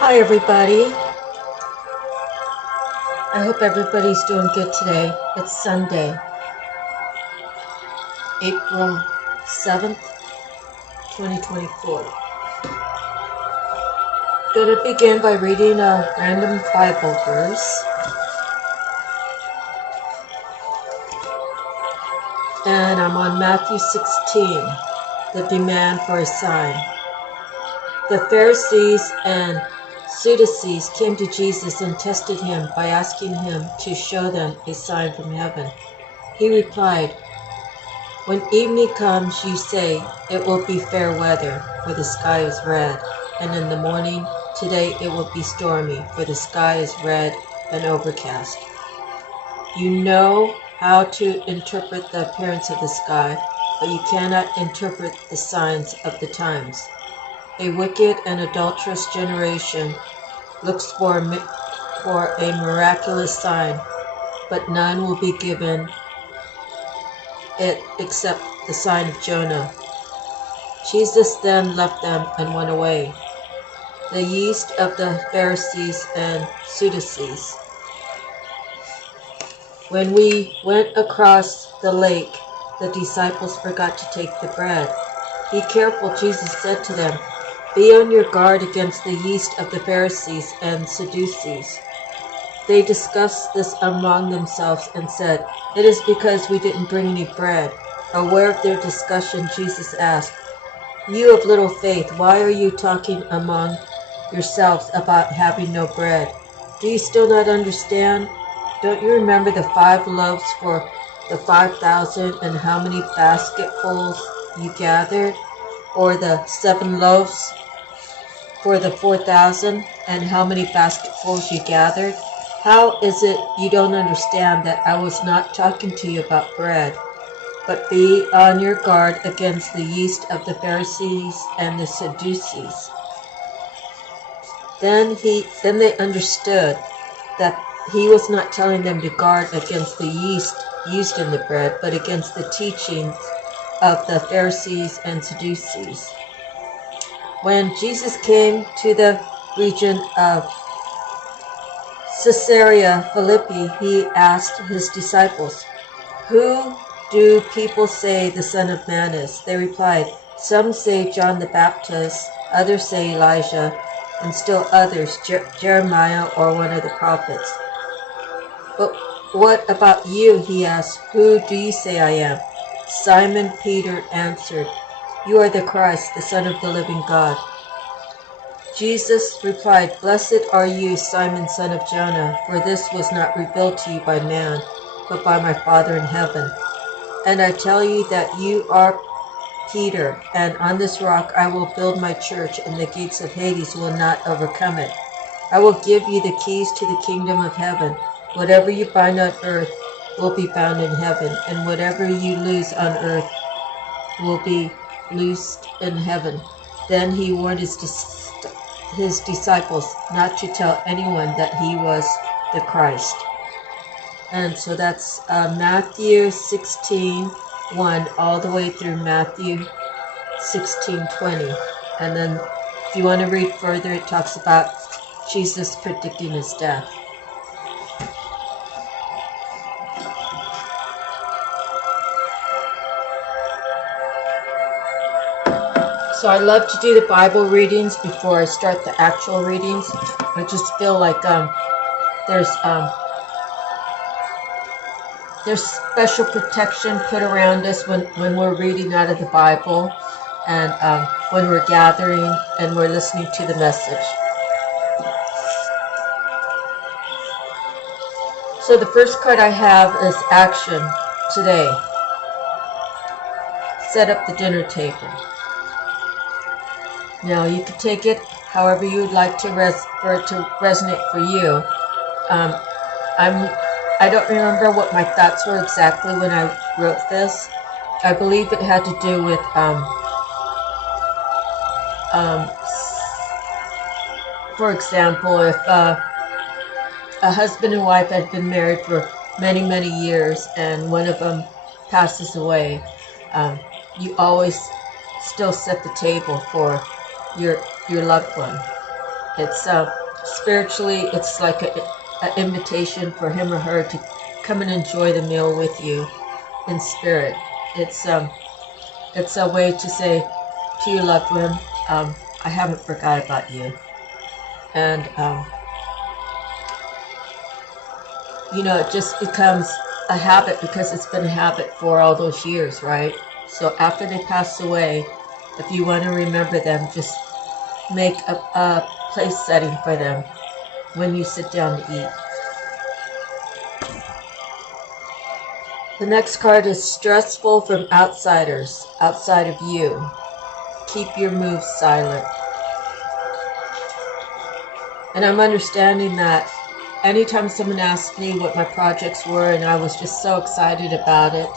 Hi everybody. I hope everybody's doing good today. It's Sunday, April 7th, 2024. Going to begin by reading a random Bible verse. And I'm on Matthew 16, the demand for a sign. The Pharisees and Sadducees came to Jesus and tested him by asking him to show them a sign from heaven. He replied, "When evening comes, you say, 'It will be fair weather, for the sky is red,' and in the morning, 'Today it will be stormy, for the sky is red and overcast.' You know how to interpret the appearance of the sky, but you cannot interpret the signs of the times. A wicked and adulterous generation looks for a miraculous sign, but none will be given it except the sign of Jonah." Jesus then left them and went away. The yeast of the Pharisees and Sadducees. When we went across the lake, the disciples forgot to take the bread. "Be careful," Jesus said to them. "Be on your guard against the yeast of the Pharisees and Sadducees." They discussed this among themselves and said, "It is because we didn't bring any bread." Aware of their discussion, Jesus asked, "You of little faith, why are you talking among yourselves about having no bread? Do you still not understand? Don't you remember the 5 loaves for the 5,000 and how many basketfuls you gathered? Or the 7 loaves for the 4,000 and how many basketfuls you gathered? How is it you don't understand that I was not talking to you about bread? But be on your guard against the yeast of the Pharisees and the Sadducees." Then they understood that he was not telling them to guard against the yeast used in the bread, but against the teachings of the Pharisees and Sadducees. When Jesus came to the region of Caesarea Philippi, he asked his disciples, "Who do people say the Son of Man is?" They replied, "Some say John the Baptist, others say Elijah, and still others Jeremiah or one of the prophets." "But what about you?" he asked. "Who do you say I am?" Simon Peter answered, "You are the Christ, the Son of the living God." Jesus replied, "Blessed are you, Simon, son of Jonah, for this was not revealed to you by man, but by my Father in heaven. And I tell you that you are Peter, and on this rock I will build my church, and the gates of Hades will not overcome it. I will give you the keys to the kingdom of heaven. Whatever you bind on earth will be bound in heaven, and whatever you loose on earth will be loosed in heaven." Then he warned his disciples not to tell anyone that he was the Christ. And so that's Matthew 16:1 all the way through Matthew 16:20. And then if you want to read further, it talks about Jesus predicting his death. So I love to do the Bible readings before I start the actual readings. I just feel like there's special protection put around us when we're reading out of the Bible, and when we're gathering and we're listening to the message. So the first card I have is action today. Set up the dinner table. Now you can take it however you would like to for it to resonate for you. I don't remember what my thoughts were exactly when I wrote this. I believe it had to do with for example, if a husband and wife had been married for many, many years and one of them passes away, you always still set the table for your loved one. It's spiritually, it's like an invitation for him or her to come and enjoy the meal with you in spirit. It's a way to say to your loved one, I haven't forgot about you. And you know, it just becomes a habit because it's been a habit for all those years, right? So after they pass away, if you want to remember them, just make a place setting for them when you sit down to eat. The next card is stressful from outsiders, outside of you. Keep your moves silent. And I'm understanding that anytime someone asked me what my projects were and I was just so excited about it,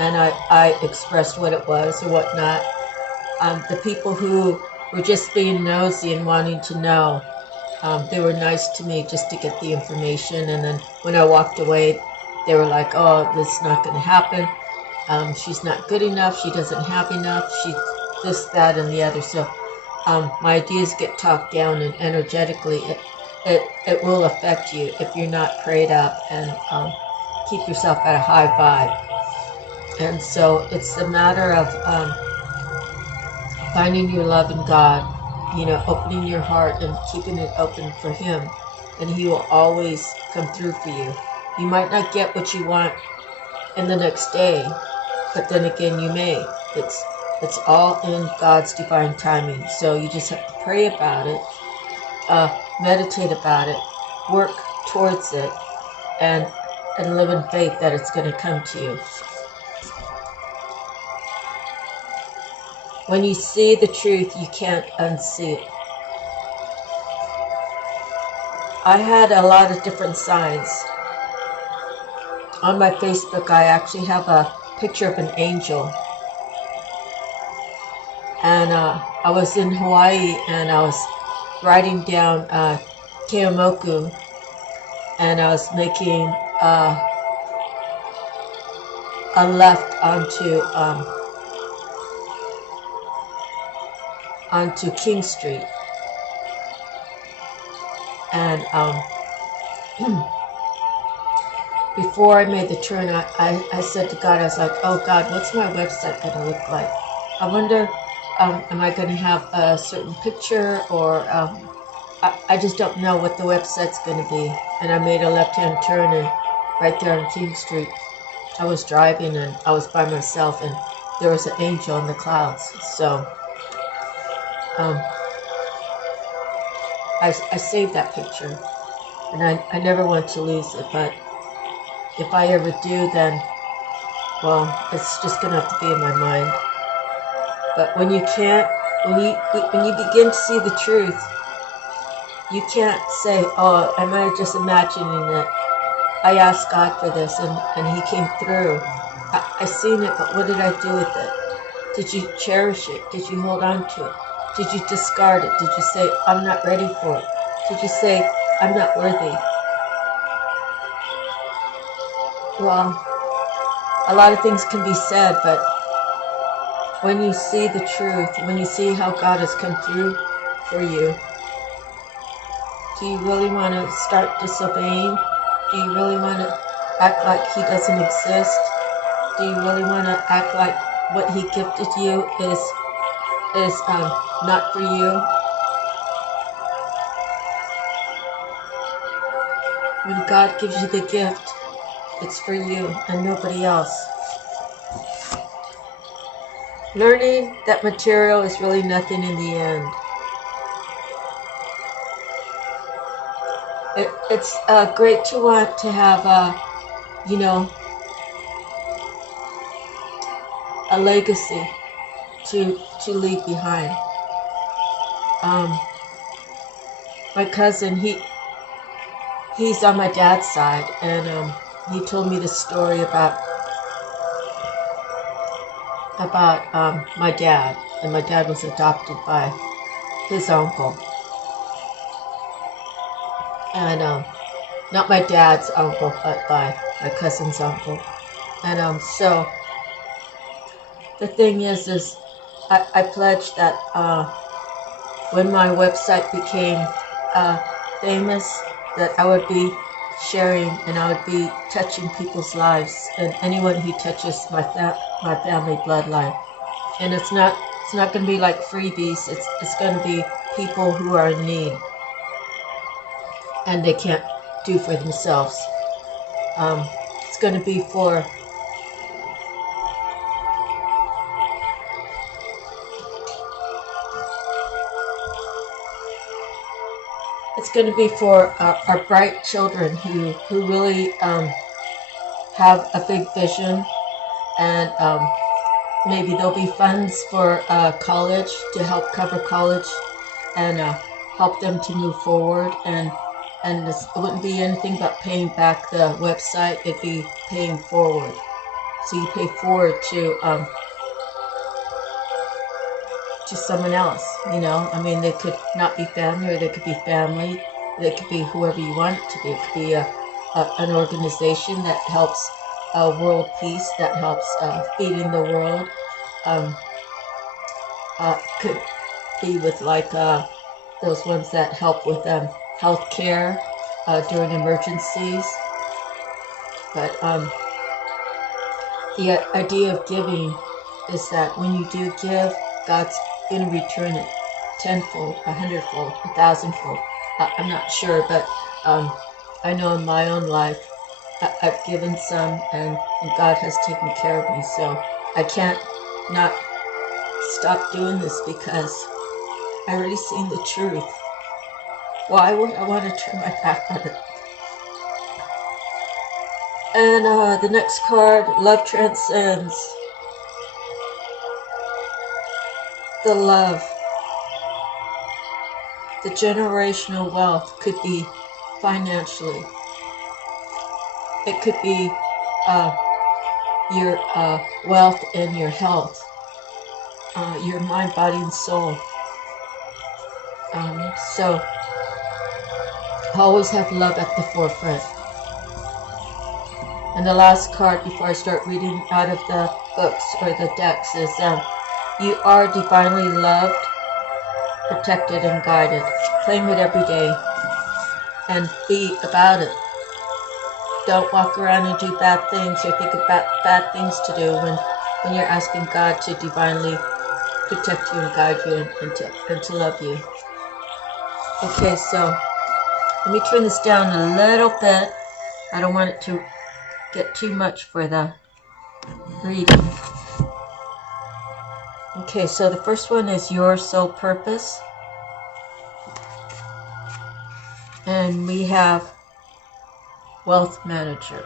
and I expressed what it was or whatnot, the people who were just being nosy and wanting to know, they were nice to me just to get the information. And then when I walked away, they were like, oh, this is not going to happen. She's not good enough. She doesn't have enough. She this, that, and the other. So my ideas get talked down, and energetically it will affect you if you're not prayed up and keep yourself at a high vibe. And so it's a matter of finding your love in God, you know, opening your heart and keeping it open for Him, and He will always come through for you. You might not get what you want in the next day, but then again you may. It's all in God's divine timing. So you just have to pray about it, meditate about it, work towards it, and live in faith that it's going to come to you. When you see the truth, you can't unsee it. I had a lot of different signs. On my Facebook, I actually have a picture of an angel. And I was in Hawaii, and I was riding down Keomoku, and I was making a left onto King Street. And before I made the turn, I said to God, I was like, oh God, what's my website going to look like? I wonder, am I going to have a certain picture, or I just don't know what the website's going to be. And I made a left-hand turn, and right there on King Street, I was driving, and I was by myself, and there was an angel in the clouds. So I saved that picture, and I never want to lose it. But if I ever do, then, well, it's just going to have to be in my mind. But when you can't, when you begin to see the truth, you can't say, oh, am I just imagining it? I asked God for this, and He came through. I seen it, but what did I do with it? Did you cherish it? Did you hold on to it? Did you discard it? Did you say, I'm not ready for it? Did you say, I'm not worthy? Well, a lot of things can be said, but when you see the truth, when you see how God has come through for you, do you really want to start disobeying? Do you really want to act like He doesn't exist? Do you really want to act like what He gifted you is not for you? When God gives you the gift, it's for you and nobody else. Learning that material is really nothing in the end. It's great to want to have a legacy to leave behind. My cousin, he's on my dad's side, and he told me this story about my dad, and my dad was adopted by his uncle, and not my dad's uncle, but by my cousin's uncle. And so the thing is I pledged that when my website became famous, that I would be sharing and I would be touching people's lives, and anyone who touches my family bloodline. And it's not going to be like freebies. It's going to be people who are in need and they can't do for themselves. It's going to be for our bright children who really have a big vision, and maybe there'll be funds for college to help cover college and help them to move forward. And it wouldn't be anything but paying back the website. It'd be paying forward. So you pay forward to someone else. You know, I mean, they could not be family, or they could be family. They could be whoever you want it to be. It could be an organization that helps world peace, that helps feeding the world. Could be with like those ones that help with health care during emergencies. But the idea of giving is that when you do give, God's going to return it tenfold, 100-fold, 1,000-fold. I'm not sure, but I know in my own life I've given some, and God has taken care of me. So I can't not stop doing this, because I already seen the truth. Why would I want to turn my back on it? And the next card, love transcends. The love. The generational wealth could be financially. It could be your wealth and your health, your mind, body, and soul. So always have love at the forefront. And the last card before I start reading out of the books or the decks is you are divinely loved, protected, and guided. Claim it every day and be about it. Don't walk around and do bad things or think about bad things to do when you're asking God to divinely protect you and guide you and to love you. Okay, so let me turn this down a little bit. I don't want it to get too much for the reading. Okay, so the first one is your soul purpose. And we have wealth manager.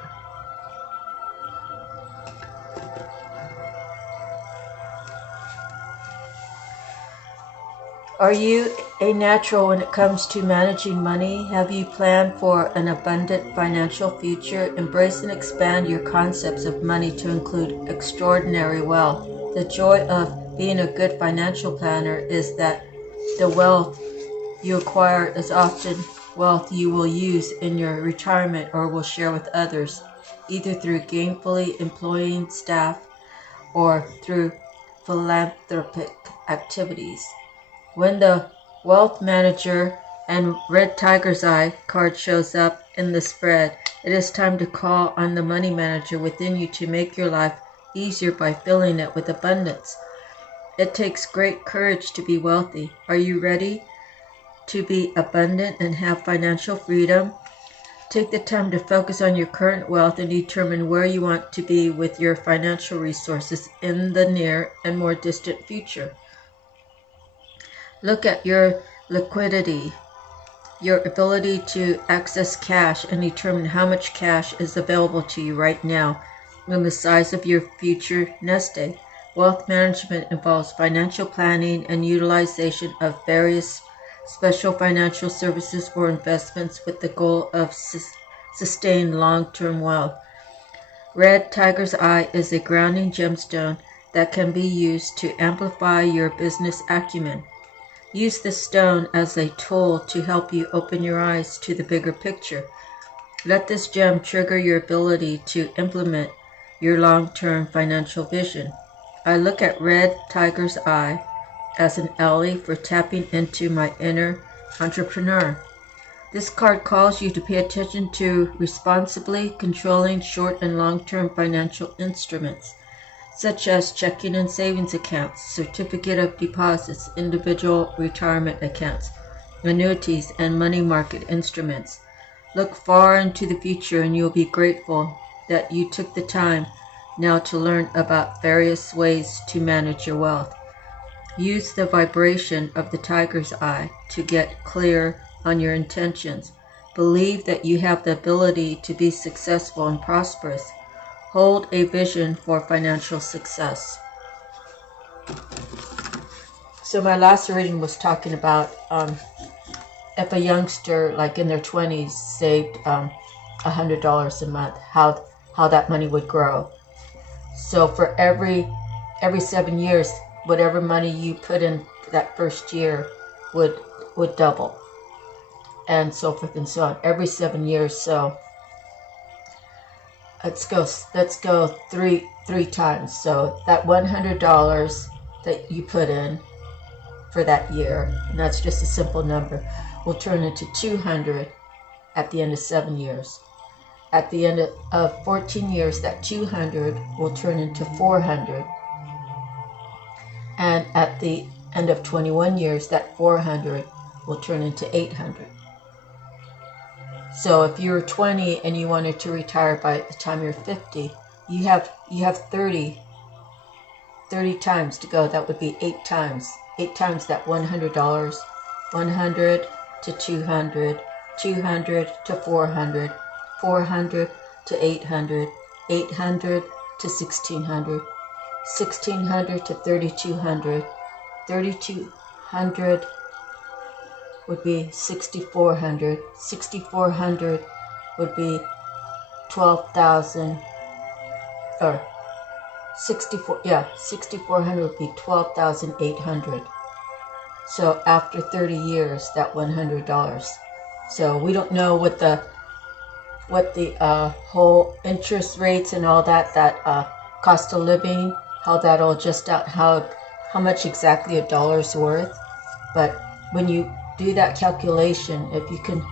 Are you a natural when it comes to managing money? Have you planned for an abundant financial future? Embrace and expand your concepts of money to include extraordinary wealth. The joy of being a good financial planner is that the wealth you acquire is often wealth you will use in your retirement or will share with others, either through gainfully employing staff or through philanthropic activities. When the wealth manager and red tiger's eye card shows up in the spread, it is time to call on the money manager within you to make your life easier by filling it with abundance. It takes great courage to be wealthy. Are you ready to be abundant and have financial freedom? Take the time to focus on your current wealth and determine where you want to be with your financial resources in the near and more distant future. Look at your liquidity, your ability to access cash, and determine how much cash is available to you right now and the size of your future nest egg. Wealth management involves financial planning and utilization of various special financial services for investments with the goal of sustained long-term wealth. Red tiger's eye is a grounding gemstone that can be used to amplify your business acumen. Use this stone as a tool to help you open your eyes to the bigger picture. Let this gem trigger your ability to implement your long-term financial vision. I look at red tiger's eye as an ally for tapping into my inner entrepreneur. This card calls you to pay attention to responsibly controlling short and long-term financial instruments, such as checking and savings accounts, certificate of deposits, individual retirement accounts, annuities, and money market instruments. Look far into the future and you'll be grateful that you took the time now to learn about various ways to manage your wealth. Use the vibration of the tiger's eye to get clear on your intentions. Believe that you have the ability to be successful and prosperous. Hold a vision for financial success. So my last reading was talking about if a youngster, like in their 20s, saved $100 a month, how that money would grow. So for every 7 years, whatever money you put in that first year would double, and so forth and so on, every 7 years. So let's go three times. So that $100 that you put in for that year, and that's just a simple number, will turn into $200 at the end of 7 years. At the end of 14 years, that $200 will turn into $400. And at the end of 21 years, that $400 will turn into $800. So if you were 20 and you wanted to retire by the time you're 50, you have 30 times to go. That would be 8 times. 8 times that $100. 100 to 200, 200 to 400, 400 to 800, 800 to 1600, 1600 to 3200, 3200 would be 6400, 6400 would be 12,000, or 6400 would be 12,800. So after 30 years, that $100. So we don't know what the whole interest rates and all that cost of living, how that'll adjust out, how much exactly a dollar's worth. But when you do that calculation, if you can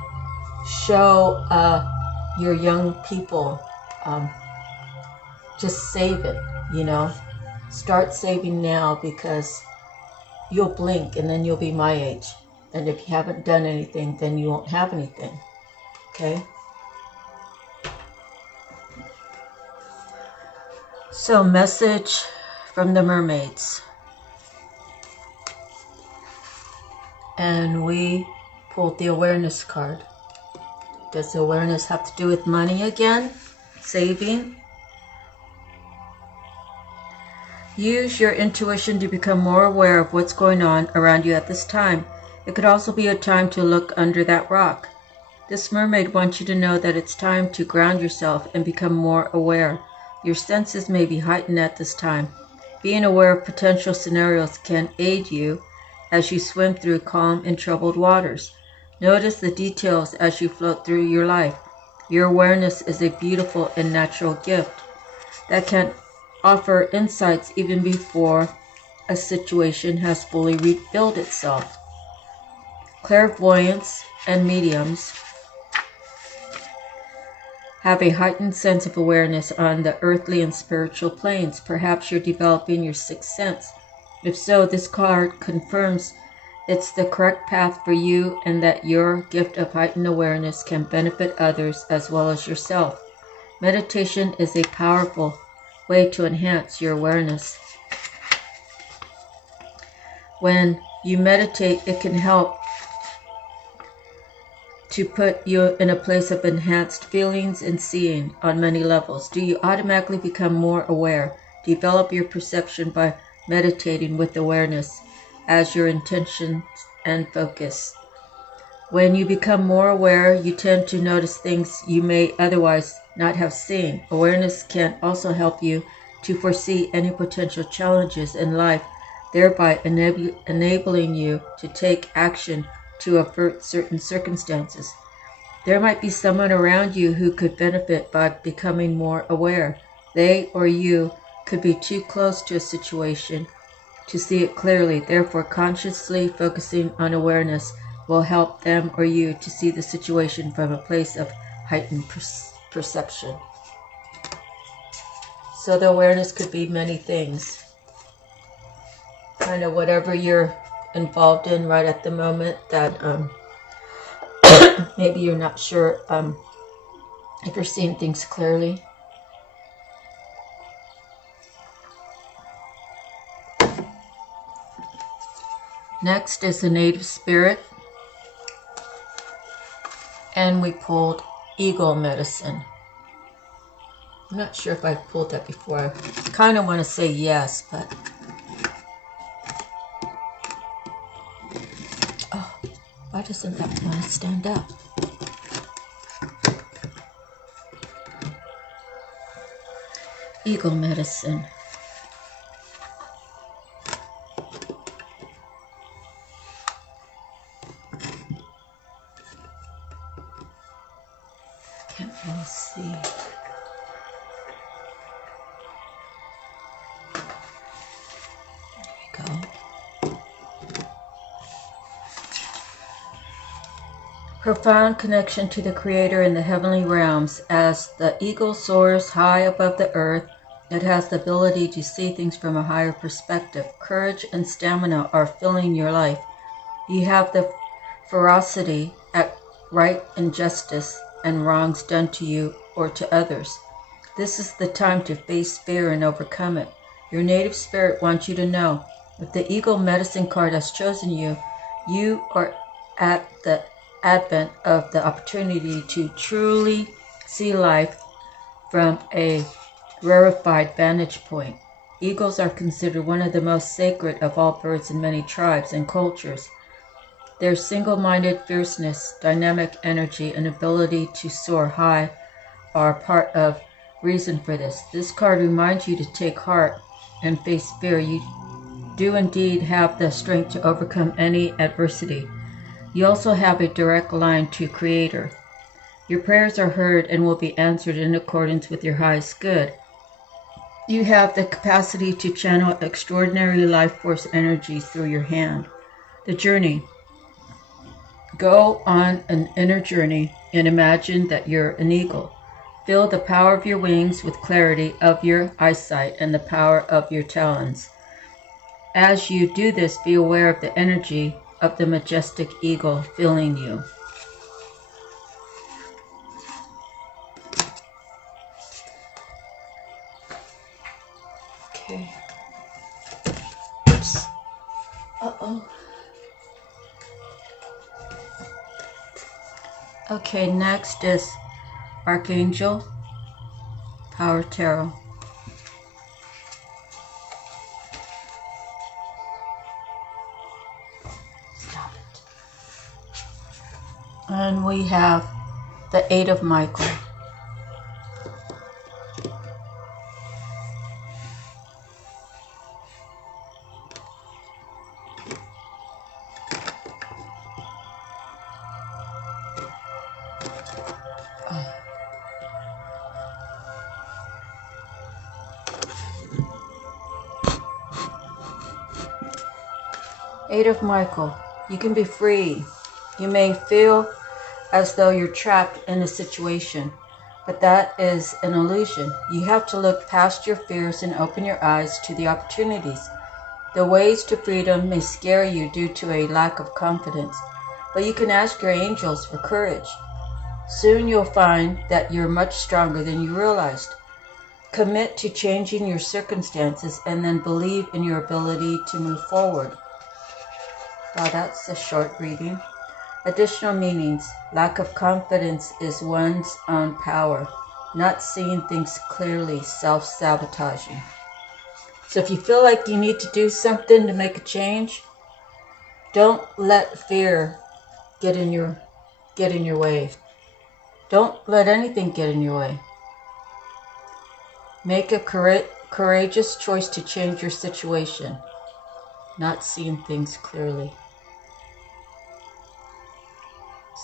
show your young people, just save it, start saving now, because you'll blink and then you'll be my age. And if you haven't done anything, then you won't have anything. Okay? So, message from the mermaids. And we pulled the awareness card. Does the awareness have to do with money again? Saving? Use your intuition to become more aware of what's going on around you at this time. It could also be a time to look under that rock. This mermaid wants you to know that it's time to ground yourself and become more aware. Your senses may be heightened at this time. Being aware of potential scenarios can aid you as you swim through calm and troubled waters. Notice the details as you float through your life. Your awareness is a beautiful and natural gift that can offer insights even before a situation has fully revealed itself. Clairvoyants and mediums have a heightened sense of awareness on the earthly and spiritual planes. Perhaps you're developing your sixth sense. If so, this card confirms it's the correct path for you and that your gift of heightened awareness can benefit others as well as yourself. Meditation is a powerful way to enhance your awareness. When you meditate, it can help to put you in a place of enhanced feelings and seeing on many levels. Do you automatically become more aware? Develop your perception by meditating with awareness as your intention and focus. When you become more aware, you tend to notice things you may otherwise not have seen. Awareness can also help you to foresee any potential challenges in life, thereby enabling you to take action to avert certain circumstances. There might be someone around you who could benefit by becoming more aware. They or you could be too close to a situation to see it clearly. Therefore, consciously focusing on awareness will help them or you to see the situation from a place of heightened perception. So the awareness could be many things. Kind of whatever you're involved in right at the moment that maybe you're not sure if you're seeing things clearly. Next is the native spirit. And we pulled eagle medicine. I'm not sure if I pulled that before. I kind of want to say yes, but... Oh, why doesn't that want to stand up? Eagle medicine. Can't really see. There we go. Profound connection to the Creator in the heavenly realms. As the eagle soars high above the earth, it has the ability to see things from a higher perspective. Courage and stamina are filling your life. You have the ferocity at right and justice and wrongs done to you or to others. This is the time to face fear and overcome it. Your native spirit wants you to know, if the eagle medicine card has chosen you, you are at the advent of the opportunity to truly see life from a rarefied vantage point. Eagles are considered one of the most sacred of all birds in many tribes and cultures. Their single-minded fierceness, dynamic energy, and ability to soar high are part of reason for this. This card reminds you to take heart and face fear. You do indeed have the strength to overcome any adversity. You also have a direct line to Creator. Your prayers are heard and will be answered in accordance with your highest good. You have the capacity to channel extraordinary life force energies through your hand. The journey. Go on an inner journey and imagine that you're an eagle. Feel the power of your wings with clarity of your eyesight and the power of your talons. As you do this, be aware of the energy of the majestic eagle filling you. Okay. Oops. Uh-oh. Okay, next is Archangel Power Tarot. Stop it. And we have the Eight of Michael. Eight of Michael. You can be free. You may feel as though you're trapped in a situation, but that is an illusion. You have to look past your fears and open your eyes to the opportunities. The ways to freedom may scare you due to a lack of confidence, but you can ask your angels for courage. Soon you'll find that you're much stronger than you realized. Commit to changing your circumstances and then believe in your ability to move forward. Wow, that's a short reading. Additional meanings. Lack of confidence is one's own power. Not seeing things clearly, self-sabotaging. So if you feel like you need to do something to make a change, don't let fear get in your way. Don't let anything get in your way. Make a courageous choice to change your situation. Not seeing things clearly.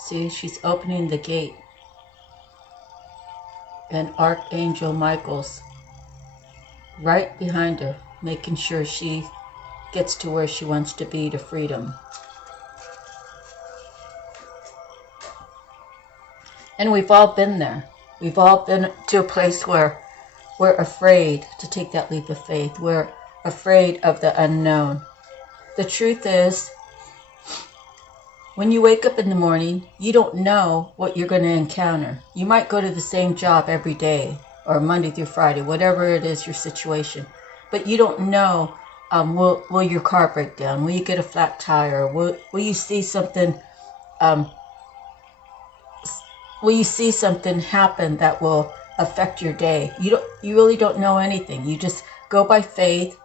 See, she's opening the gate. And Archangel Michael's right behind her, making sure she gets to where she wants to be, to freedom. And we've all been there. We've all been to a place where we're afraid to take that leap of faith. We're afraid of the unknown. The truth is, when you wake up in the morning, you don't know what you're going to encounter. You might go to the same job every day, or Monday through Friday, whatever it is your situation. But you don't know, will your car break down? Will you get a flat tire? Will you see something happen that will affect your day? You really don't know anything. You just go by faith.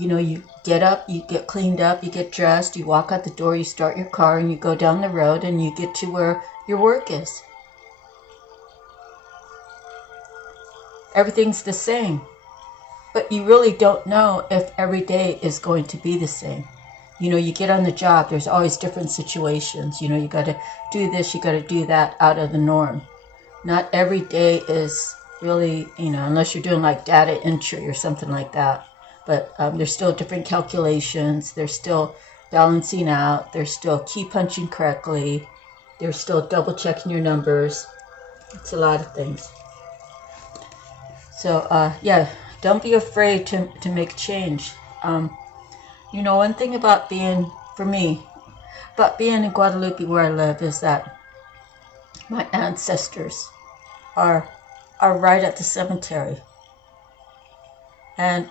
You get up, you get cleaned up, you get dressed, you walk out the door, you start your car, and you go down the road, and you get to where your work is. Everything's the same. But you really don't know if every day is going to be the same. You get on the job, there's always different situations. You got to do this, you got to do that out of the norm. Not every day is really, unless you're doing like data entry or something like that. But there's still different calculations. There's still balancing out. There's still key punching correctly. There's still double checking your numbers. It's a lot of things. So, don't be afraid to make change. One thing about being in Guadalupe where I live is that my ancestors are right at the cemetery. And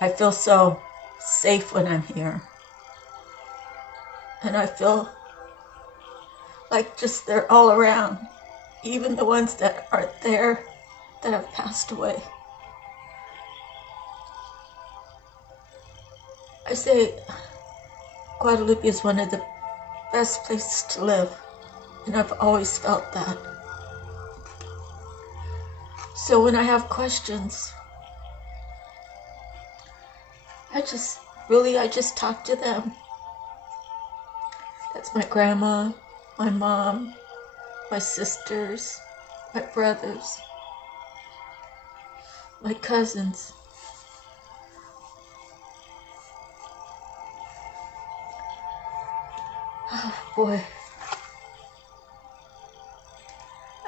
I feel so safe when I'm here. And I feel like just they're all around. Even the ones that aren't there, that have passed away. I say Guadalupe is one of the best places to live. And I've always felt that. So when I have questions, I just talk to them. That's my grandma, my mom, my sisters, my brothers, my cousins. Oh boy.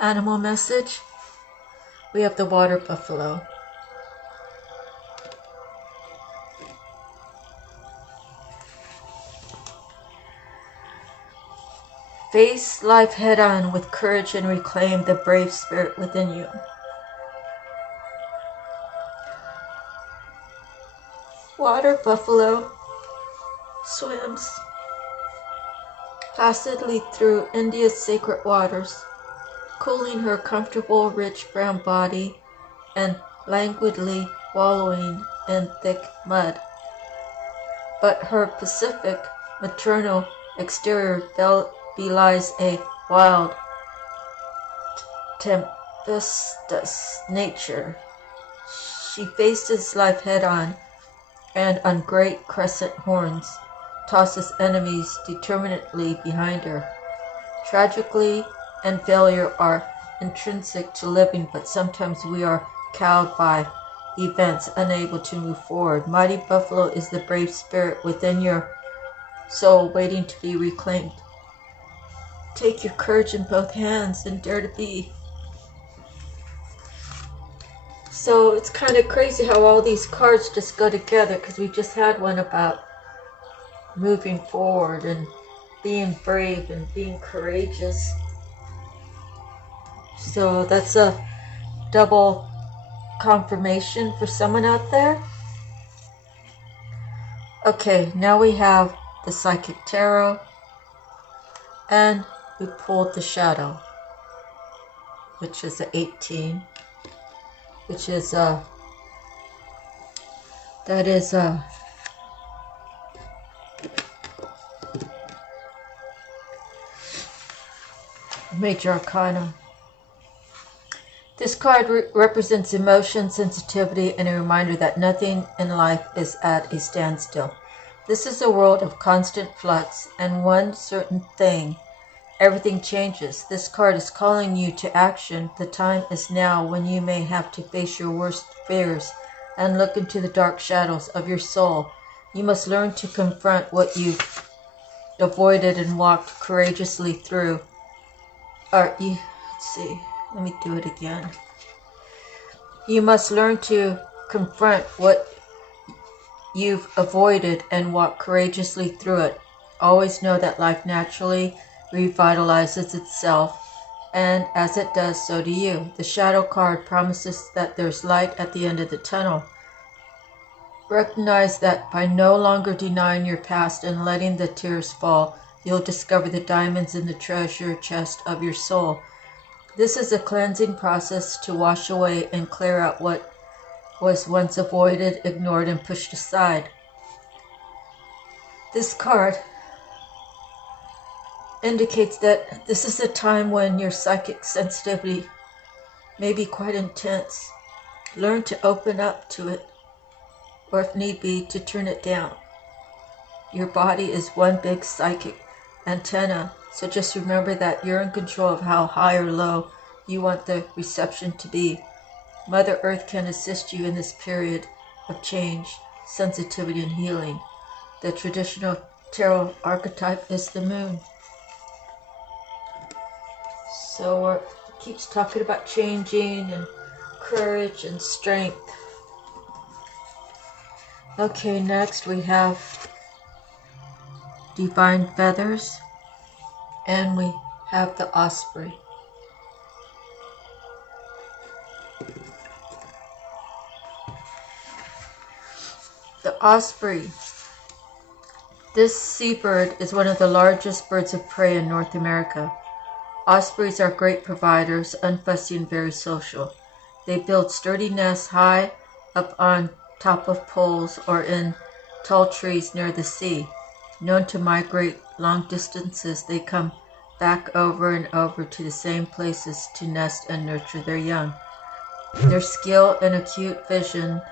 Animal message. We have the water buffalo. Face life head on with courage and reclaim the brave spirit within you. Water buffalo swims placidly through India's sacred waters, cooling her comfortable rich brown body and languidly wallowing in thick mud. But her pacific, maternal exterior belies a wild, tempestuous nature. She faces life head-on, and on great crescent horns, tosses enemies determinedly behind her. Tragedy and failure are intrinsic to living, but sometimes we are cowed by events, unable to move forward. Mighty Buffalo is the brave spirit within your soul, waiting to be reclaimed. Take your courage in both hands and dare to be. So it's kind of crazy how all these cards just go together, because we just had one about moving forward and being brave and being courageous. So that's a double confirmation for someone out there. Okay, now we have the Psychic Tarot, and we pulled the Shadow, which is a 18, which is Major Arcana. This card represents emotion, sensitivity, and a reminder that nothing in life is at a standstill. This is a world of constant flux, and one certain thing, everything changes. This card is calling you to action. The time is now when you may have to face your worst fears and look into the dark shadows of your soul You must learn to confront what you've avoided and walked courageously through. Let's see, let me do it again. You must learn to confront what you've avoided and walk courageously through it. Always know that life naturally revitalizes itself, and as it does, so do you. The shadow card promises that there's light at the end of the tunnel. Recognize that by no longer denying your past and letting the tears fall, you'll discover the diamonds in the treasure chest of your soul. This is a cleansing process to wash away and clear out what was once avoided, ignored, and pushed aside. This card indicates that this is a time when your psychic sensitivity may be quite intense. Learn to open up to it, or if need be, to turn it down. Your body is one big psychic antenna, so just remember that you're in control of how high or low you want the reception to be. Mother Earth can assist you in this period of change, sensitivity, and healing. The traditional tarot archetype is the moon. So it keeps talking about changing and courage and strength. Okay, next we have divine feathers, and we have the osprey. The osprey. This seabird is one of the largest birds of prey in North America. Ospreys are great providers, unfussy and very social. They build sturdy nests high up on top of poles or in tall trees near the sea. Known to migrate long distances, they come back over and over to the same places to nest and nurture their young. Their skill and acute vision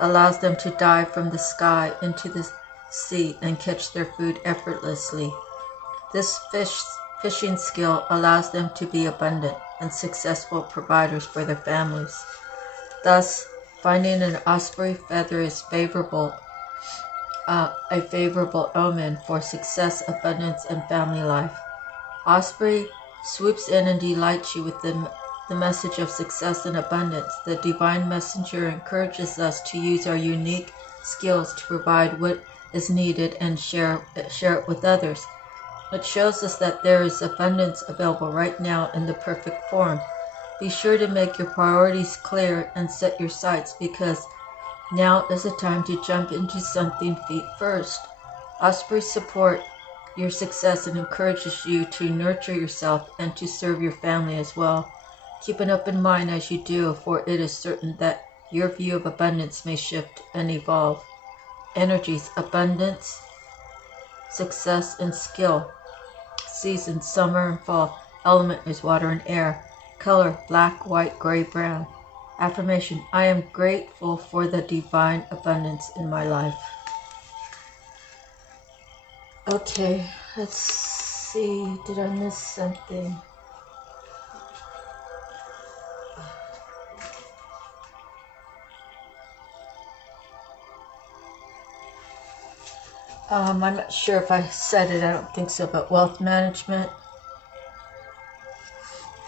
allows them to dive from the sky into the sea and catch their food effortlessly. This fishing skill allows them to be abundant and successful providers for their families. Thus, finding an osprey feather is a favorable omen for success, abundance, and family life. Osprey swoops in and delights you with the message of success and abundance. The divine messenger encourages us to use our unique skills to provide what is needed and share it with others. It shows us that there is abundance available right now in the perfect form. Be sure to make your priorities clear and set your sights, because now is the time to jump into something feet first. Ospreys support your success and encourages you to nurture yourself and to serve your family as well. Keep an open mind as you do, for it is certain that your view of abundance may shift and evolve. Energies: abundance, success, and skill. Seasons: summer and fall. Element is water and air. Color: black, white, gray, brown. Affirmation: I am grateful for the divine abundance in my life. Okay, let's see. Did I miss something? I'm not sure if I said it, I don't think so, but wealth management.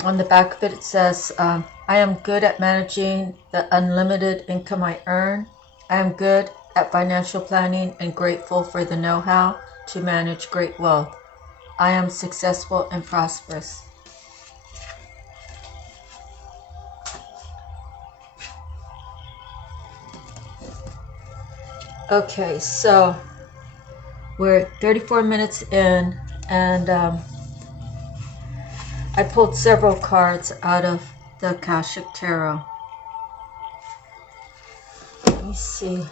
On the back of it, it says, I am good at managing the unlimited income I earn. I am good at financial planning and grateful for the know-how to manage great wealth. I am successful and prosperous. Okay, so we're 34 minutes in, and I pulled several cards out of the Akashic Tarot. Let me see.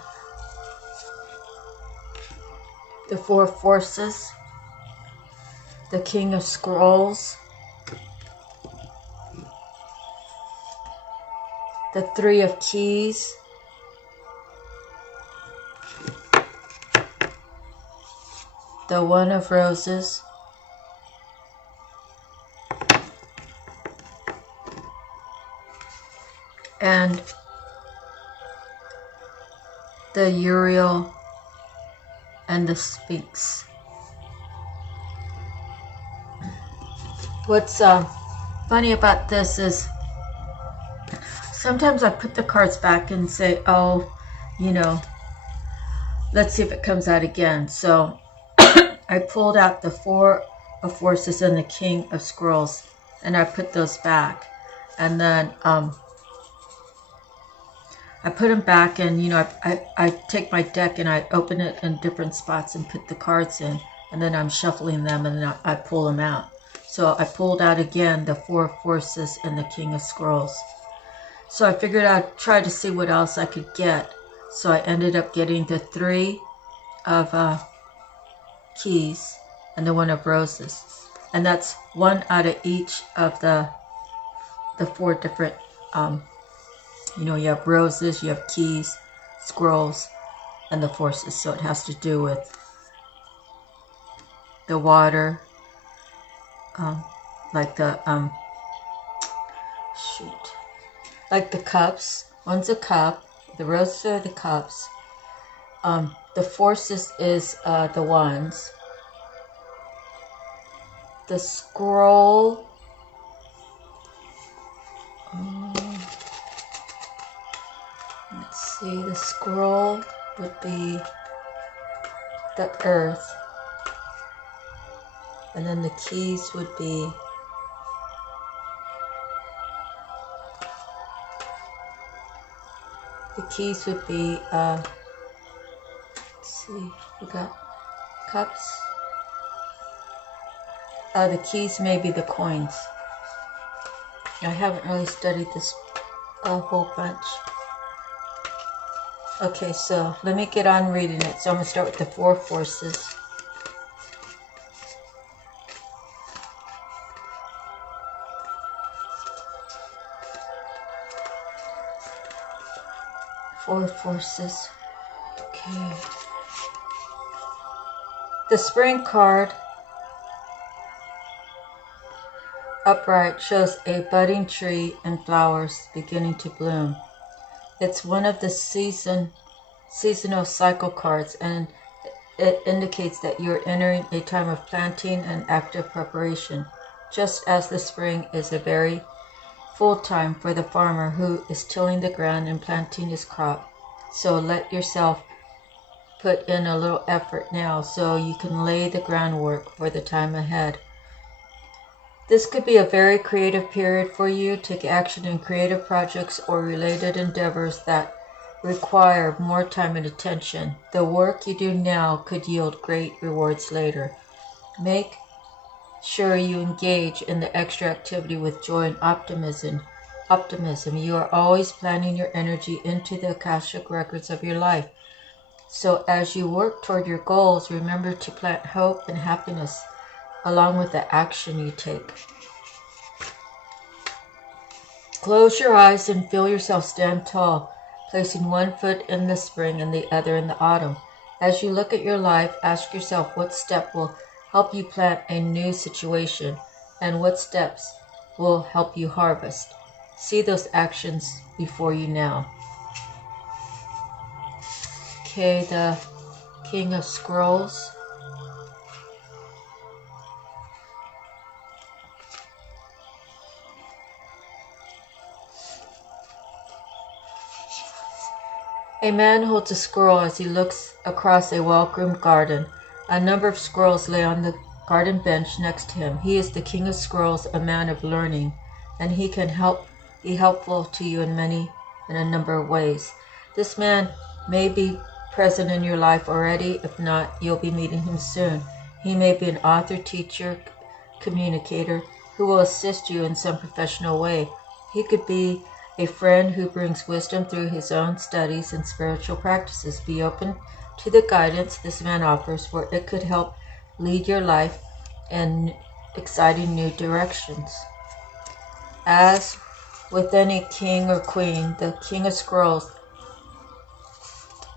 The Four Forces, the King of Scrolls, the Three of Keys, the One of Roses, and the Uriel and the Sphinx. What's funny about this is sometimes I put the cards back and say, oh, you know, let's see if it comes out again. So I pulled out the Four of Forces and the King of Scrolls, and I put those back. And then I put them back, and you know, I take my deck and I open it in different spots and put the cards in, and then I'm shuffling them, and then I pull them out. So I pulled out again the Four of Forces and the King of Scrolls. So I figured I'd try to see what else I could get. So I ended up getting the Three of Keys and the One of Roses, and that's one out of each of the four different. You know, you have roses, you have keys, scrolls, and the forces. So it has to do with the water, like the like the cups. One's a cup. The roses are the cups. The forces is the wands. The scroll. Let's see. The scroll would be the earth, and then the keys would be let's see, we got cups. The keys may be the coins. I haven't really studied this a whole bunch. Okay, so let me get on reading it. So I'm going to start with the Four Forces. Four Forces. Okay. The Spring card, upright, shows a budding tree and flowers beginning to bloom. It's one of the seasonal cycle cards, and it indicates that you're entering a time of planting and active preparation, just as the spring is a very full time for the farmer who is tilling the ground and planting his crop. So let yourself put in a little effort now so you can lay the groundwork for the time ahead. This could be a very creative period for you. Take action in creative projects or related endeavors that require more time and attention. The work you do now could yield great rewards later. Make sure you engage in the extra activity with joy and optimism. You are always planning your energy into the Akashic records of your life. So as you work toward your goals, remember to plant hope and happiness along with the action you take. Close your eyes and feel yourself stand tall, placing one foot in the spring and the other in the autumn. As you look at your life, ask yourself what step will help you plant a new situation, and what steps will help you harvest. See those actions before you now. Okay, the King of Scrolls. A man holds a scroll as he looks across a well-groomed garden. A number of scrolls lay on the garden bench next to him. He is the King of Scrolls, a man of learning, and he can be helpful to you in a number of ways. This man may be present in your life already. If not, you'll be meeting him soon. He may be an author, teacher, communicator who will assist you in some professional way. He could be a friend who brings wisdom through his own studies and spiritual practices. Be open to the guidance this man offers, for it could help lead your life in exciting new directions. As with any king or queen, the King of Scrolls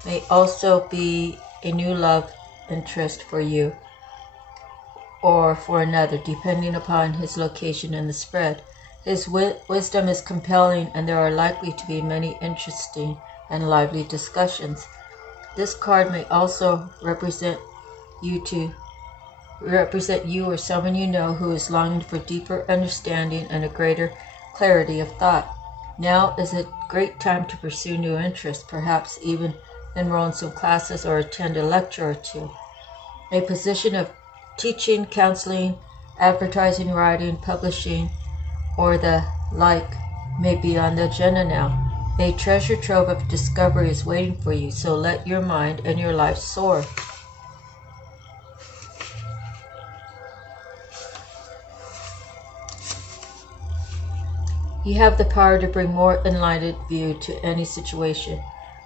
may also be a new love interest for you or for another, depending upon his location in the spread. His wisdom is compelling, and there are likely to be many interesting and lively discussions. This card may also represent you or someone you know who is longing for deeper understanding and a greater clarity of thought. Now is a great time to pursue new interests, perhaps even enroll in some classes or attend a lecture or two. A position of teaching, counseling, advertising, writing, publishing, or the like may be on the agenda now. A treasure trove of discovery is waiting for you, so let your mind and your life soar. You have the power to bring more enlightened view to any situation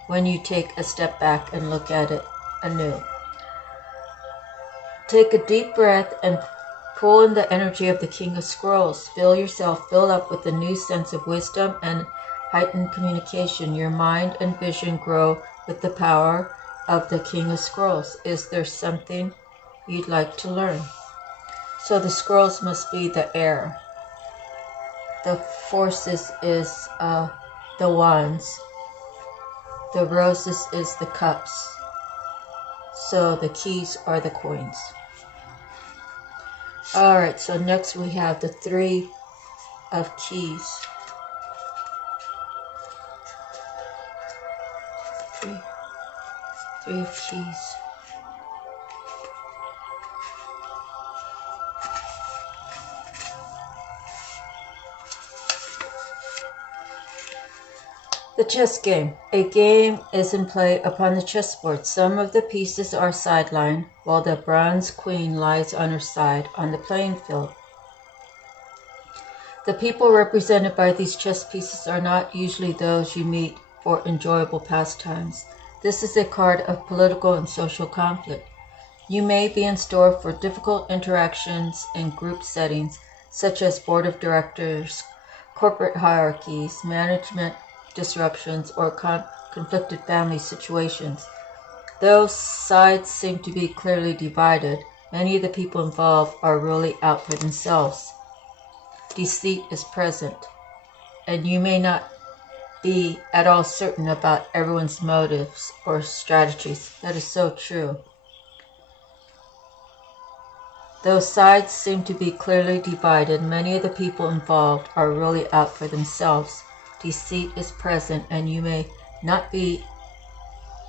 when you take a step back and look at it anew. Take a deep breath and pull in the energy of the King of Scrolls. Feel yourself fill up with a new sense of wisdom and heightened communication. Your mind and vision grow with the power of the King of Scrolls. Is there something you'd like to learn? So the scrolls must be the air. The forces is the wands. The roses is the cups. So the keys are the coins. Alright, so next we have the 3 of keys. 3 of keys. The chess game. A game is in play upon the chessboard. Some of the pieces are sidelined, while the bronze queen lies on her side on the playing field. The people represented by these chess pieces are not usually those you meet for enjoyable pastimes. This is a card of political and social conflict. You may be in store for difficult interactions in group settings, such as board of directors, corporate hierarchies, management disruptions, or conflicted family situations. Though sides seem to be clearly divided, many of the people involved are really out for themselves. Deceit is present, and you may not be at all certain about everyone's motives or strategies. That is so true. Though sides seem to be clearly divided, many of the people involved are really out for themselves. Deceit is present, and you may not be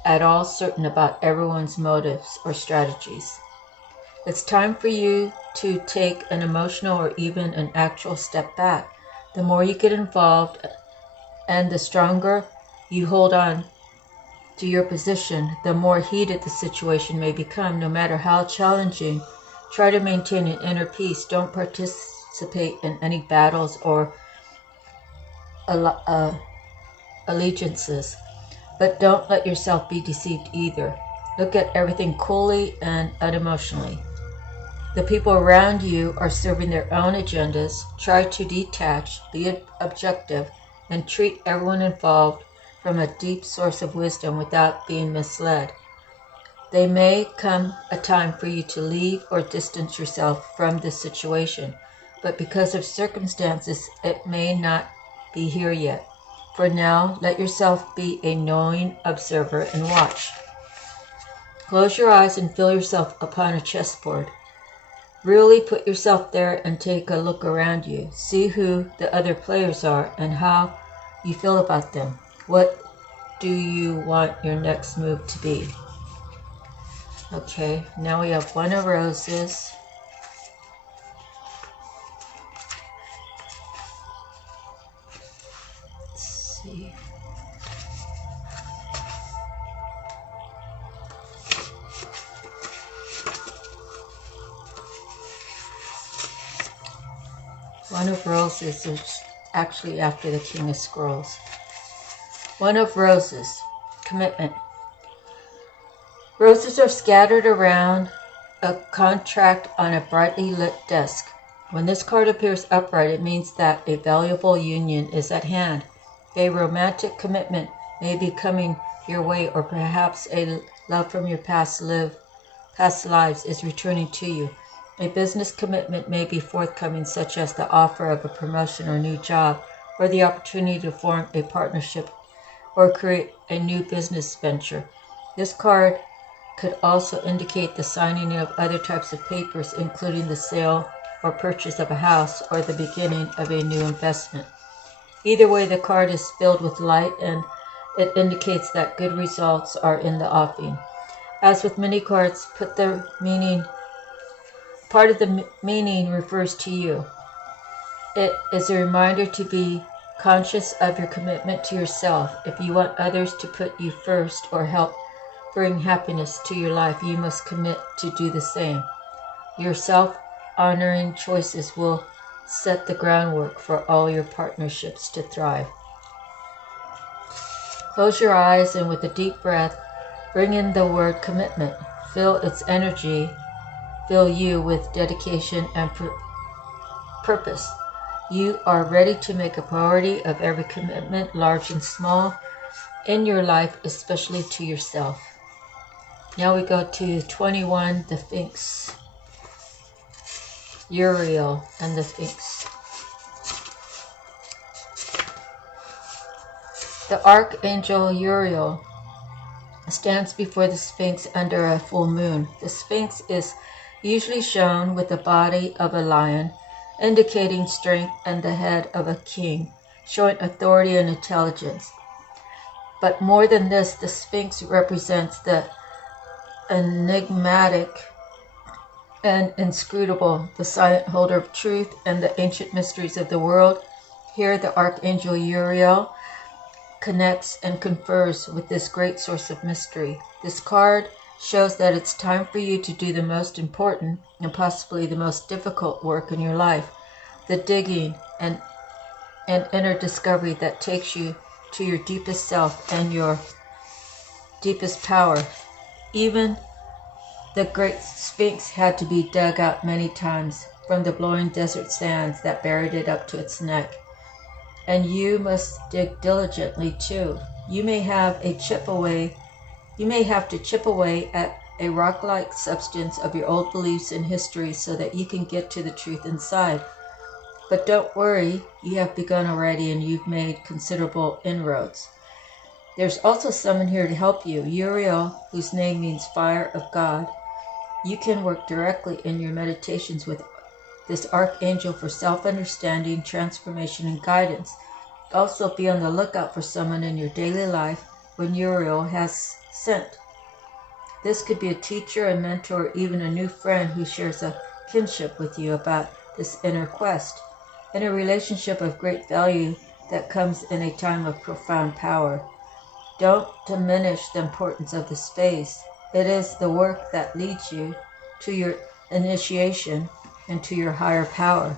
at all certain about everyone's motives or strategies. It's time for you to take an emotional or even an actual step back. The more you get involved and the stronger you hold on to your position, the more heated the situation may become. No matter how challenging, try to maintain an inner peace. Don't participate in any battles or allegiances, but don't let yourself be deceived either. Look at everything coolly and unemotionally. The people around you are serving their own agendas. Try to detach, be objective, and treat everyone involved from a deep source of wisdom without being misled. There may come a time for you to leave or distance yourself from this situation, but because of circumstances, it may not be here yet. For now, let yourself be a knowing observer and watch. Close your eyes and feel yourself upon a chessboard. Really put yourself there and take a look around you. See who the other players are and how you feel about them. What do you want your next move to be? Okay, now we have 1 of roses. See. One of Roses is actually after the King of Scrolls. 1 of Roses, commitment. Roses are scattered around a contract on a brightly lit desk. When this card appears upright, it means that a valuable union is at hand. A romantic commitment may be coming your way, or perhaps a love from your past lives is returning to you. A business commitment may be forthcoming, such as the offer of a promotion or new job, or the opportunity to form a partnership or create a new business venture. This card could also indicate the signing of other types of papers, including the sale or purchase of a house or the beginning of a new investment. Either way, the card is filled with light and it indicates that good results are in the offing. As with many cards, part of the meaning refers to you. It is a reminder to be conscious of your commitment to yourself. If you want others to put you first or help bring happiness to your life, you must commit to do the same. Your self-honoring choices will set the groundwork for all your partnerships to thrive. Close your eyes and with a deep breath, bring in the word commitment. Feel its energy, fill you with dedication and purpose. You are ready to make a priority of every commitment, large and small, in your life, especially to yourself. Now we go to 21, the Sphinx. Uriel and the Sphinx. The Archangel Uriel stands before the Sphinx under a full moon. The Sphinx is usually shown with the body of a lion, indicating strength, and the head of a king, showing authority and intelligence. But more than this, the Sphinx represents the enigmatic and inscrutable, the silent holder of truth and the ancient mysteries of the world. Here, the Archangel Uriel connects and confers with this great source of mystery. This card shows that it's time for you to do the most important and possibly the most difficult work in your life, the digging and inner discovery that takes you to your deepest self and your deepest power. Even the great Sphinx had to be dug out many times from the blowing desert sands that buried it up to its neck. And you must dig diligently too. You may have to chip away at a rock-like substance of your old beliefs and history so that you can get to the truth inside. But don't worry, you have begun already and you've made considerable inroads. There's also someone here to help you, Uriel, whose name means fire of God. You can work directly in your meditations with this archangel for self-understanding, transformation, and guidance. Also be on the lookout for someone in your daily life when Uriel has sent. This could be a teacher, a mentor, or even a new friend who shares a kinship with you about this inner quest, in a relationship of great value that comes in a time of profound power. Don't diminish the importance of this phase. It is the work that leads you to your initiation and to your higher power.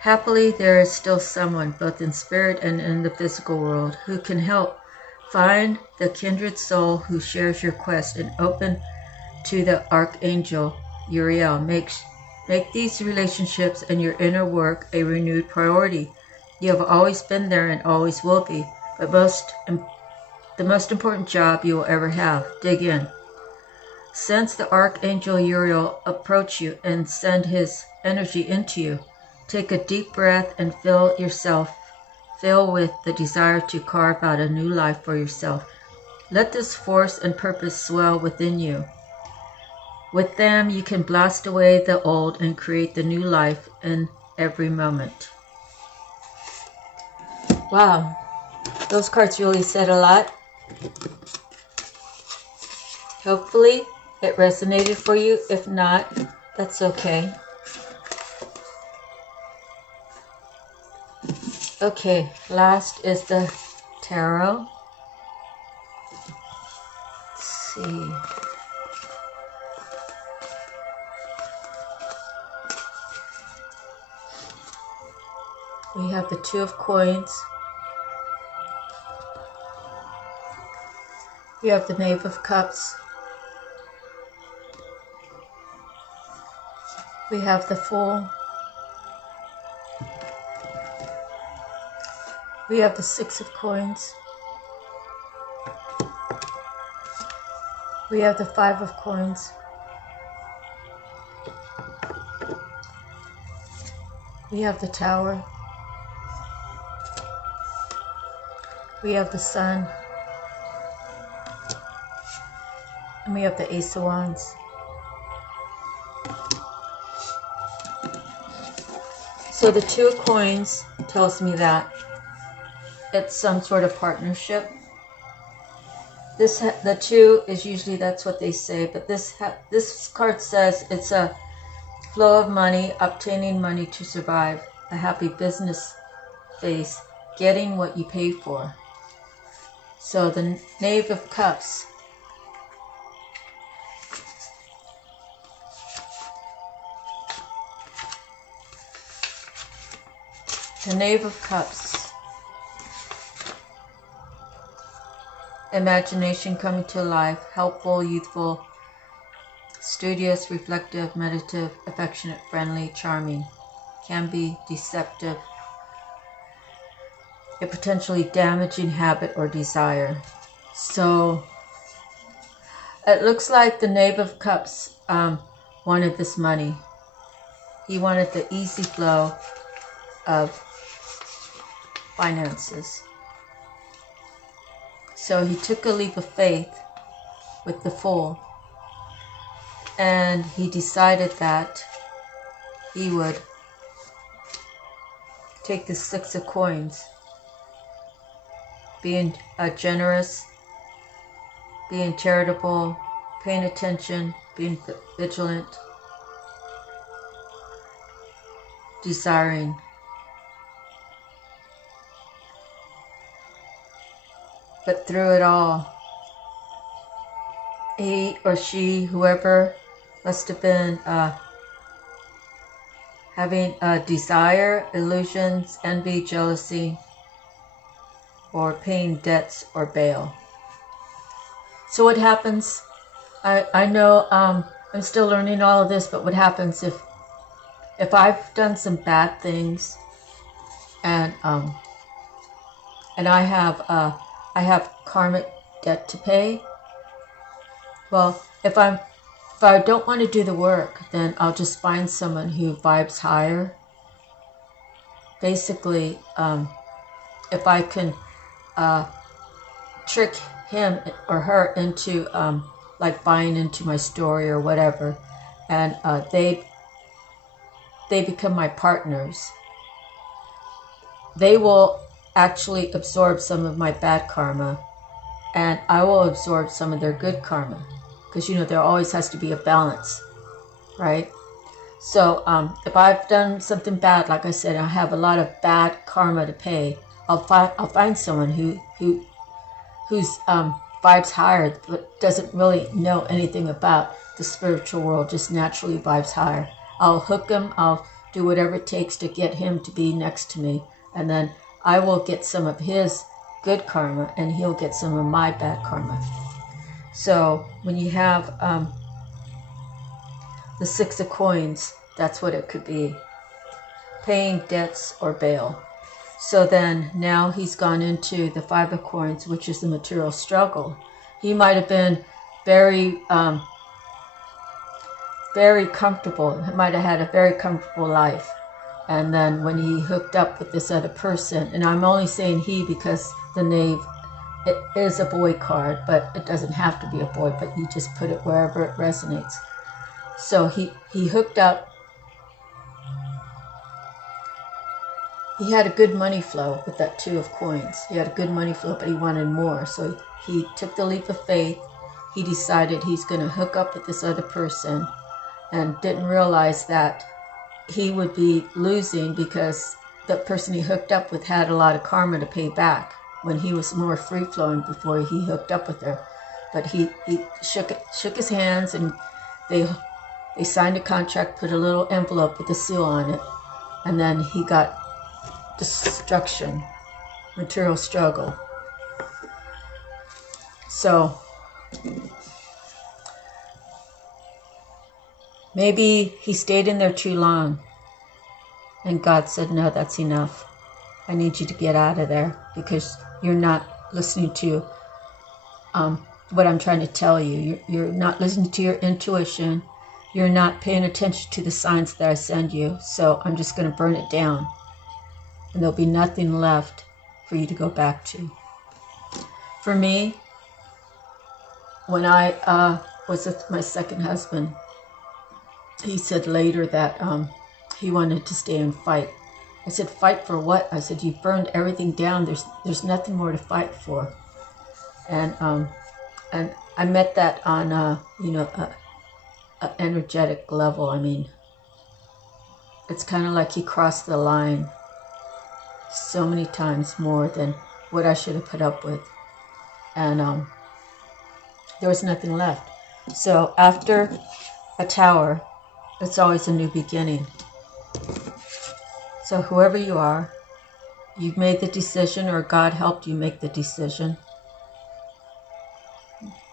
Happily, there is still someone, both in spirit and in the physical world, who can help find the kindred soul who shares your quest and open to the Archangel Uriel. Make these relationships and your inner work a renewed priority. You have always been there and always will be, but the most important job you will ever have. Dig in. Sense the Archangel Uriel approach you and send his energy into you. Take a deep breath and fill with the desire to carve out a new life for yourself. Let this force and purpose swell within you. With them, you can blast away the old and create the new life in every moment. Wow, those cards really said a lot. Hopefully, it resonated for you. If not, that's okay. Okay, last is the tarot. Let's see. We have the Two of Coins. We have the Knave of Cups. We have the Fool. We have the Six of Coins. We have the Five of Coins. We have the Tower. We have the Sun. And we have the Ace of Wands. So the Two of Coins tells me that it's some sort of partnership. The two is usually, that's what they say, but this card says it's a flow of money, obtaining money to survive, a happy business phase, getting what you pay for. So the Knave of Cups. The Knave of Cups. Imagination coming to life, helpful, youthful, studious, reflective, meditative, affectionate, friendly, charming. Can be deceptive. A potentially damaging habit or desire. So it looks like the Knave of Cups wanted this money. He wanted the easy flow of finances. So he took a leap of faith with the Fool, and he decided that he would take the Six of Coins, being generous, being charitable, paying attention, being vigilant, desiring. But through it all, he or she, whoever, must have been having a desire, illusions, envy, jealousy, or paying debts or bail. So what happens, I know I'm still learning all of this, but what happens if I've done some bad things and I have karmic debt to pay, well, if I don't want to do the work, then I'll just find someone who vibes higher. Basically, if I can trick him or her into like buying into my story or whatever, and they become my partners, they will actually absorb some of my bad karma, and I will absorb some of their good karma, because there always has to be a balance, right? So if I've done something bad, like I said, I have a lot of bad karma to pay, I'll find someone who's vibes higher, but doesn't really know anything about the spiritual world, just naturally vibes higher. I'll hook him, I'll do whatever it takes to get him to be next to me, and then I will get some of his good karma and he'll get some of my bad karma. So when you have the Six of Coins, that's what it could be. Paying debts or bail. So then now he's gone into the Five of Coins, which is the material struggle. He might have been very comfortable. He might have had a very comfortable life. And then when he hooked up with this other person, and I'm only saying he because the Knave, it is a boy card, but it doesn't have to be a boy, but you just put it wherever it resonates. So he hooked up. He had a good money flow with that Two of Coins. He had a good money flow, but he wanted more. So he took the leap of faith. He decided he's going to hook up with this other person, and didn't realize that he would be losing because the person he hooked up with had a lot of karma to pay back when he was more free-flowing before he hooked up with her. But he shook his hands, and they signed a contract, put a little envelope with a seal on it, and then he got destruction, material struggle. So maybe he stayed in there too long, and God said, no, that's enough. I need you to get out of there, because you're not listening to what I'm trying to tell you. You're not listening to your intuition. You're not paying attention to the signs that I send you. So I'm just going to burn it down, and there'll be nothing left for you to go back to. For me, when I was with my second husband, he said later that he wanted to stay and fight. I said, fight for what? I said, you've burned everything down. There's nothing more to fight for. And I met that on a energetic level. I mean, it's kind of like he crossed the line so many times more than what I should have put up with. And there was nothing left. So after a tower, it's always a new beginning. So whoever you are, you've made the decision, or God helped you make the decision.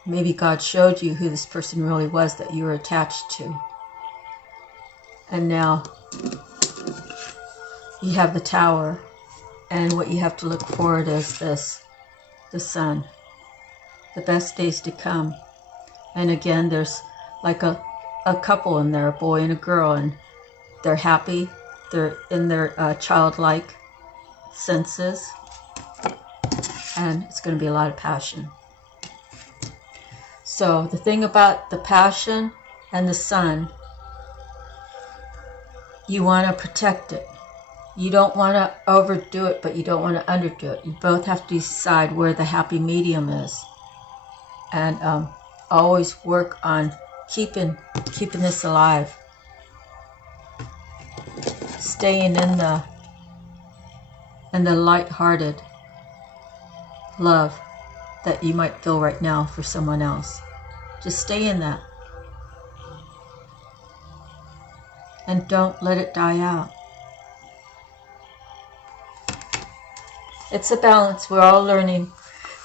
Maybe God showed you who this person really was that you were attached to. And now you have the tower, and what you have to look forward is this, the sun, the best days to come. And again, there's like a couple in there, a boy and a girl, and they're happy. They're in their childlike senses, and it's going to be a lot of passion. So the thing about the passion and the sun, you want to protect it. You don't want to overdo it, but you don't want to underdo it. You both have to decide where the happy medium is, and always work on keeping this alive. Staying in the light-hearted love that you might feel right now for someone else. Just stay in that. And don't let it die out. It's a balance. We're all learning.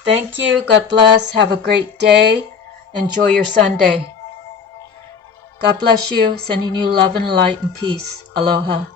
Thank you. God bless. Have a great day. Enjoy your Sunday. God bless you. Sending you love and light and peace. Aloha.